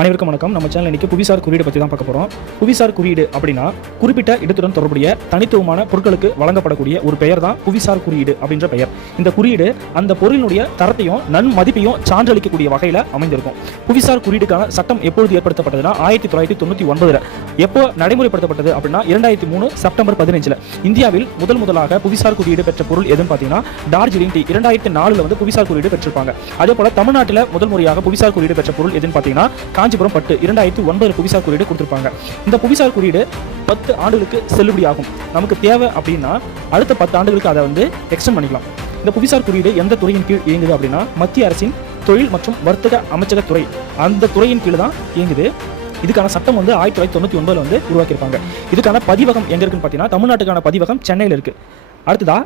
அனைவருக்கும் வணக்கம். நம்ம சேனல் இன்னைக்கு புவிசார் குறியீடு பற்றி தான் பார்க்க போகிறோம். புவிசார் குறியீடு அப்படின்னா குறிப்பிட்ட இடத்துடன் தொடர்புடைய தனித்துவமான பொருட்களுக்கு வழங்கப்படக்கூடிய ஒரு பெயர் தான் புவிசார் குறியீடு அப்படின்ற பெயர். இந்த குறியீடு அந்த பொருளினுடைய தரத்தையும் நன்மதிப்பையும் சான்றளிக்கக்கூடிய வகையில் அமைந்திருக்கும். புவிசார் குறியீடுக்கான சட்டம் எப்பொழுது ஏற்படுத்தப்பட்டதுன்னா 1999 எப்போ நடைமுறைப்படுத்தப்பட்டது அப்படின்னா 2003 செப்டம்பர் 15 இந்தியாவில் முதலாக புவிசார் குறியீடு பெற்ற பொருள் எதுன்னு பார்த்தீங்கன்னா டார்ஜிலிங் டீ. 2004 வந்து புவிசார் குறியீடு பெற்றிருப்பாங்க. அதே போல தமிழ்நாட்டில் முதல் முறையாக புவிசார் குறியீடு பெற்ற பொருள் எதுன்னு பார்த்தீங்கன்னா காஞ்சிபுரம் பட்டு. 2009 புவிசார் குறியீடு கொடுத்திருப்பாங்க. இந்த புவிசார் குறியீடு 10 ஆண்டுகளுக்கு செல்லுபடியாகும். நமக்கு தேவை அப்படின்னா அடுத்த 10 ஆண்டுகளுக்கு அதை வந்து எக்ஸ்டெண்ட் பண்ணிக்கலாம். இந்த புவிசார் குறியீடு எந்த துறையின் கீழ் இயங்குது அப்படின்னா மத்திய அரசின் தொழில் மற்றும் வர்த்தக அமைச்சகத்துறை, அந்த துறையின் கீழ் தான் இயங்குது. இதுக்கான சட்டம் வந்து 1999 வந்து உருவாக்கியிருப்பாங்க. இதுக்கான பதிவகம் எங்க இருக்குன்னு பார்த்தீங்கன்னா தமிழ்நாட்டுக்கான பதிவகம் சென்னையில் இருக்கு. அடுத்ததா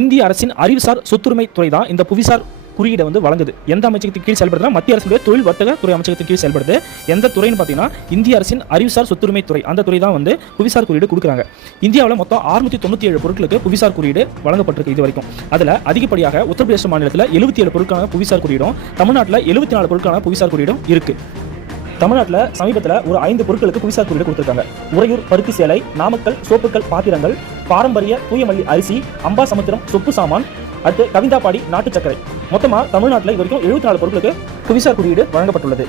இந்திய அரசின் அறிவுசார் சொத்துரிமை துறை தான் இந்த புவிசார் குறியீடை வந்து வழங்குது. எந்த அமைச்சகத்தின் கீழ் செயல்படுதுன்னா மத்திய அரசுடைய தொழில் வர்த்தக துறை அமைச்சகத்தின் கீழ் செயல்படுது. எந்த துறைன்னு பார்த்தீங்கன்னா இந்திய அரசின் அறிவுசார் சொத்துரிமை துறை, அந்த துறை தான் வந்து புவிசார் குறியீடு கொடுக்குறாங்க. இந்தியாவில் மொத்தம் 697 பொருட்களுக்கு புவிசார் குறியீடு வழங்கப்பட்டிருக்கு இது வரைக்கும். அதில் அதிகப்படியாக உத்தரப்பிரதேச மாநிலத்தில் 77 பொருட்களான புவிசார் குறியீடும், தமிழ்நாட்டில் 74 பொருட்களான புவிசார் குறியீடும் இருக்கு. தமிழ்நாட்டில் சமீபத்தில் ஒரு 5 பொருட்களுக்கு புவிசார் குறியீடு கொடுத்திருக்காங்க. உறையூர் பருத்தி சேலை, நாமக்கல் சோப்புக்கள் பாத்திரங்கள், பாரம்பரிய தூயமல்லி அரிசி, அம்பாசமுத்திரம் சொப்பு சாமான், அடுத்து கவிந்தாபாடி நாட்டு சர்க்கரை. மொத்தமாக தமிழ்நாட்டில் இது வரைக்கும் 74 பொருட்களுக்கு புவிசார் குறியீடு வழங்கப்பட்டுள்ளது.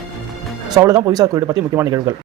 ஸோ அவ்வளோதான் புவிசார் குறியீடு பற்றி முக்கியமான நிகழ்வுகள்.